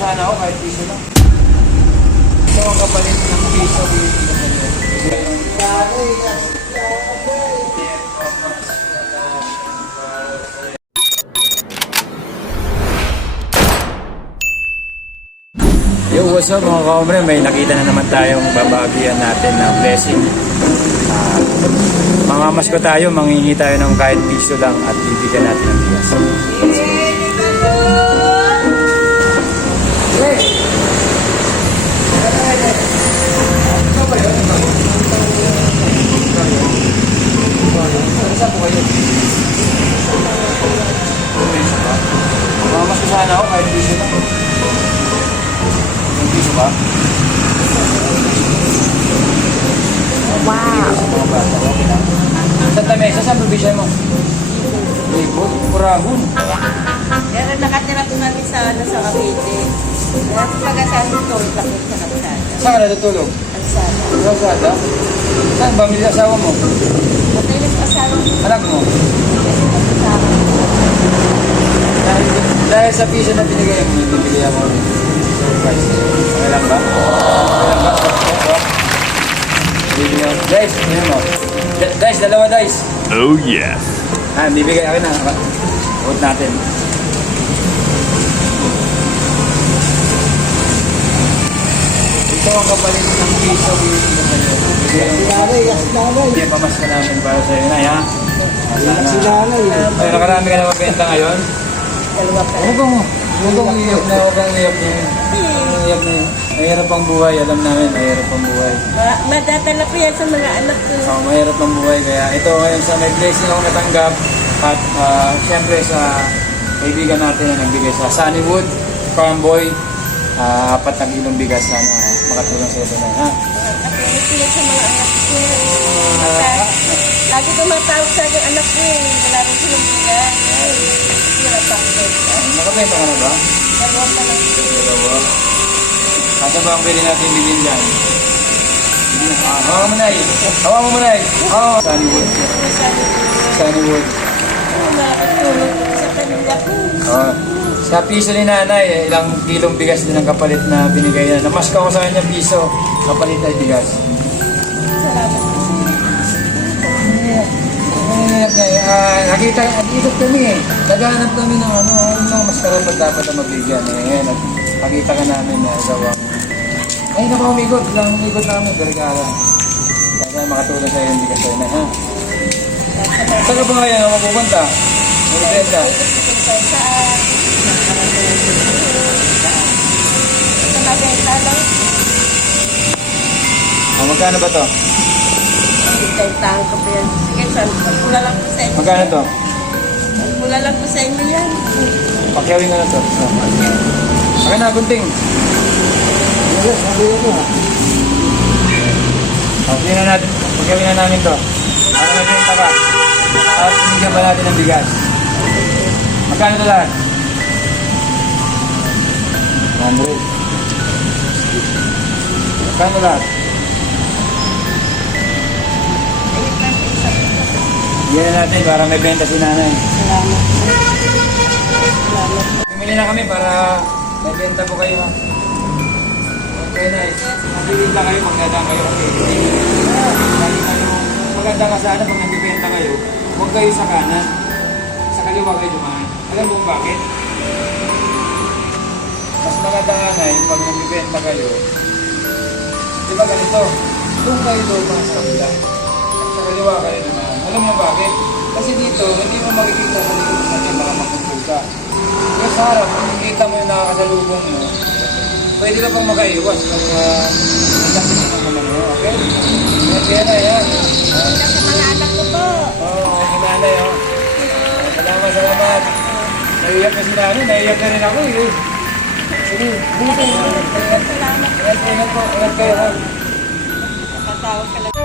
sana ako kahit piso lang. Ito ang kapalit ng piso. Yo, what's up mga kaomre? May nakita na naman tayong babagian natin na blessing. Ah, mangamas ko tayo, mangingi tayo ng kahit piso lang at bibigyan natin ng bigas. Ba? Wow. Mga bata, okay lang. Sa tamesa, saan probinsya mo? Libot, Kurahon. Pero nakatira po namin sa, ano, sa Cavite. Amin to, bakit sa Kalsada. Saan ka natutulog? Kalsada. Kalsada? Saan ba? May asawa mo? Kasi yung asawa ko Anak mo? kasi. Dahil, dahil sa piso na binigay mo, bibigyan ako ng surprise. Okay lang ba? Okay lang ba? Ako. Guys, yun mo. Guys, dalawa guys. Oh yes. Ah, bibigay akin na. Vote natin. Ito ang kapalit ng piso. Sinanay, sinanay. Hindi pamas ka namin para sa'yo na, ha? Sinanay. Ay, nakarami ka na magbenta ngayon? Dalawa pa. Huwag kang, huwag iyak na, huwag kang iyak na. Huwag kang iyak na. Mahirap ang buhay, alam namin, mahirap ang buhay. Ma madadala ko yan sa mga anak ko. So, mahirap ang buhay, kaya ito ngayon sa may blessing ako natanggap at ah, siyempre sa kaibigan natin na nagbigay sa Sunnywood, Farm Boy, ah, apat na kilong bigas sana makatulong sa ito na, ha? Yan sa mga anak ko. Mata- Lagi tumatawag sa akin anak ko eh. Wala rin silang bigas. Ay, pa ako. Nakabenta ka na ba? Dalawa pa lang. Dalawa. Kasi ba ang pwede natin bilhin dyan? Hawa mo na eh. Hawa mo muna eh. Hawa. Sunnywood. Sunnywood. "Oh, sa. Ah, sa piso ni nanay, eh, ilang kilong bigas din ang kapalit na binigay na. Namaska ko sa kanya piso, kapalit na bigas. Salamat po. Eh, eh, ah, nakita, nakita kami eh. Naghahanap kami ng ano, ano mas karapat dapat na mabigyan. Eh, ngayon, nakita ka namin na gawang, ay naku, umigot, lang umigot na kami, bergara. Kaya sana makatulong sa'yo, hindi ka sa'yo na, ha? Saan ka ba ngayon ako pupunta? Magbenta. Sa mabenta lang. Ah, magkano ba to? Bentahan ko po yan. Sige, son. Pagmula lang po sa inyo. Magkano to? Pagmula lang po sa inyo yan. Pakyawin nga na to. Akin na, gunting. Okay na natin. Pakyawin na namin to. Para mabenta ka. Tapos binigyan ba natin ng bigas? Magkano to lahat? 100. Magkano lahat? Bigyan na natin para may benta si nanay. Salamat. Salamat. Bumili na kami para may benta po kayo. Okay eh. Mabilis lang kayo, magdadaan kayo kayo, maganda ka sana pag nagbibenta kayo, huwag kayo sa kanan. Sa kaliwa kayo dumaan. Alam mo kung bakit? Mas maganda nga na eh, pag nagbibenta kayo, di ba ganito? Doon kayo doon mga sa kabila. Sa kaliwa kayo naman. Alam mo bakit? Kasi dito, hindi mo makikita sa likod sa kanya, baka ka. Pero sa harap, kung nakikita mo yung nakakasalubong mo, pwede ka pang makaiwas kung uh, nagkasi mo naman mo, okay? Yan, yan na, yan. Sa mga anak ko po. Oo, oh, si nanay, oh. Salamat, salamat. Naiyak na si nanay, naiyak na rin ako, eh. Sige, buti. Salamat. Ingat, po, ingat kayo, ha. Nakatawag ka lang.